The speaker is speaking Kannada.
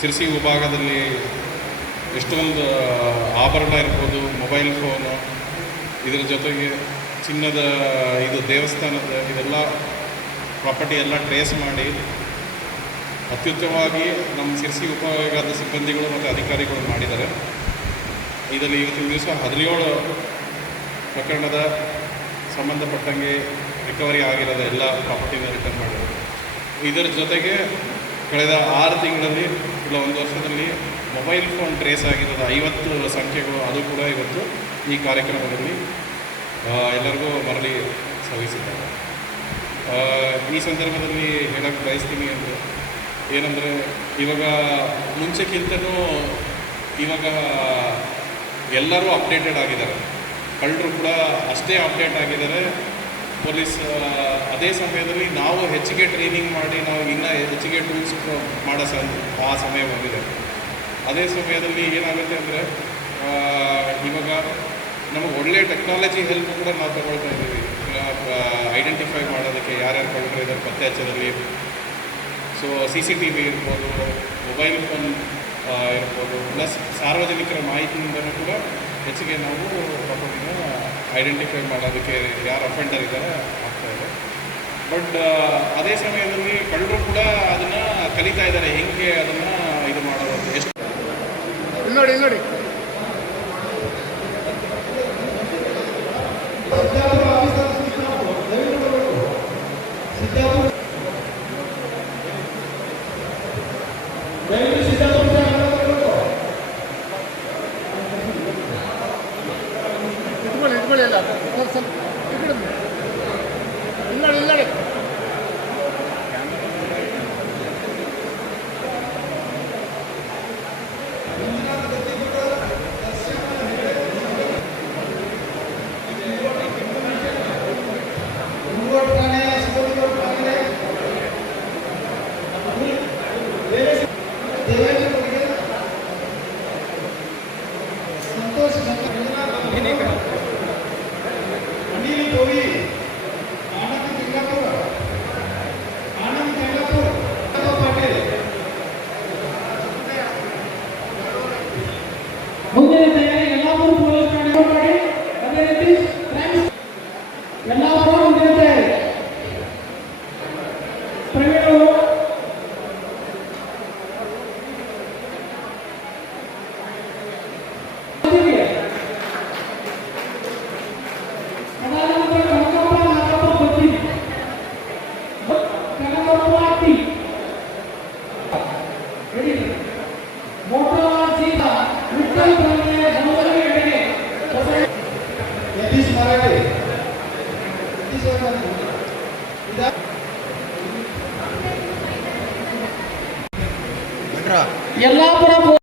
ಸಿರ್ಸಿ ವಿಭಾಗದಲ್ಲಿ ಎಷ್ಟೊಂದು ಆಭರಣ ಇರ್ಬೋದು, ಮೊಬೈಲ್ ಫೋನು, ಇದರ ಜೊತೆಗೆ ಚಿನ್ನದ ಇದು ದೇವಸ್ಥಾನದ ಇದೆಲ್ಲ ಪ್ರಾಪರ್ಟಿ ಎಲ್ಲ ಟ್ರೇಸ್ ಮಾಡಿ ಅತ್ಯುತ್ತಮವಾಗಿ ನಮ್ಮ ಸಿರ್ಸಿ ಉಪವಿಭಾಗದ ಸಿಬ್ಬಂದಿಗಳು ಮತ್ತು ಅಧಿಕಾರಿಗಳು ಮಾಡಿದ್ದಾರೆ. ಇದರಲ್ಲಿ ಇವತ್ತಿನ ದಿವಸ 17 ಪ್ರಕರಣದ ಸಂಬಂಧಪಟ್ಟಂಗೆ ರಿಕವರಿ ಆಗಿರೋದು ಎಲ್ಲ ಪ್ರಾಪರ್ಟಿನ ರಿಟರ್ನ್ ಮಾಡಿದ್ದಾರೆ. ಇದರ ಜೊತೆಗೆ ಕಳೆದ 6 ತಿಂಗಳಲ್ಲಿ ಇಲ್ಲ 1 ವರ್ಷದಲ್ಲಿ ಮೊಬೈಲ್ ಫೋನ್ ಟ್ರೇಸ್ ಆಗಿರೋದು 50 ಸಂಖ್ಯೆಗಳು, ಅದು ಕೂಡ ಇವತ್ತು ಈ ಕಾರ್ಯಕ್ರಮದಲ್ಲಿ ಎಲ್ಲರಿಗೂ ಮರಳಿ ಸಲ್ಲಿಸಿದ್ದಾರೆ. ಈ ಸಂದರ್ಭದಲ್ಲಿ ಹೇಳಕ್ಕೆ ಬಯಸ್ತೀನಿ ಏನಂದರೆ ಇವಾಗ ಮುಂಚೆಕ್ಕಿಂತನೂ ಇವಾಗ ಎಲ್ಲರೂ ಅಪ್ಡೇಟೆಡ್ ಆಗಿದ್ದಾರೆ, ಕಳ್ಳರು ಕೂಡ ಅಷ್ಟೇ ಅಪ್ಡೇಟ್ ಆಗಿದ್ದಾರೆ. ಪೊಲೀಸ್ ಅದೇ ಸಮಯದಲ್ಲಿ ನಾವು ಹೆಚ್ಚಿಗೆ ಟ್ರೈನಿಂಗ್ ಮಾಡಿ ನಾವು ಇನ್ನೂ ಹೆಚ್ಚಿಗೆ ಟೂಲ್ಸ್ ಮಾಡೋ ಆ ಸಮಯ ಬಂದಿದೆ. ಅದೇ ಸಮಯದಲ್ಲಿ ಏನಾಗುತ್ತೆ ಅಂದರೆ ಇವಾಗ ನಮಗೆ ಒಳ್ಳೆಯ ಟೆಕ್ನಾಲಜಿ ಹೆಲ್ಪ್ ಕೂಡ ನಾವು ತಗೊಳ್ತಾ ಇದ್ದೀವಿ ಐಡೆಂಟಿಫೈ ಮಾಡೋದಕ್ಕೆ ಯಾರ್ಯಾರು ಕಳ್ಳರು ಇದ್ದಾರೆ ಪತ್ತೆ ಹಚ್ಚೋದಲ್ಲಿ. ಸೊ CCTV ಇರ್ಬೋದು, ಮೊಬೈಲ್ ಫೋನ್ ಇರ್ಬೋದು, ಪ್ಲಸ್ ಸಾರ್ವಜನಿಕರ ಮಾಹಿತಿಯಿಂದಲೂ ಕೂಡ ಹೆಚ್ಚಿಗೆ ನಾವು ಪ್ರಾಪರ್ಟಿನ ಐಡೆಂಟಿಫೈ ಮಾಡೋದಕ್ಕೆ ಯಾರು ಅಫೆಂಡರ್ ಇದ್ದಾರೆ ಆಗ್ತಾಯಿದೆ. ಬಟ್ ಅದೇ ಸಮಯದಲ್ಲಿ ಕಳ್ಳರು ಕೂಡ ಅದನ್ನು ಕಲಿತಾ ಇದ್ದಾರೆ, ಹೆಂಗೆ ಅದನ್ನು ಇದು ಮಾಡೋದು. ಎಷ್ಟು ನೋಡಿ ನೋಡಿ ಇಟ್ಕೊಳ್ಳಿ ಅಲ್ಲ ಸ್ವಲ್ಪ ಇಲ್ಲ ಮುಂದಿನ ತಯಾರಿ ಯಲ್ಲಾಪುರ ಪೊಲೀಸ್ ಠಾಣೆ ಮಾಡಿ. ಅದೇ ರೀತಿ ಯಲ್ಲಾಪುರ ಮುಂದಿನ ತಯಾರಿ ಪ್ರವೀಣ್ ಯಲ್ಲಾಪುರ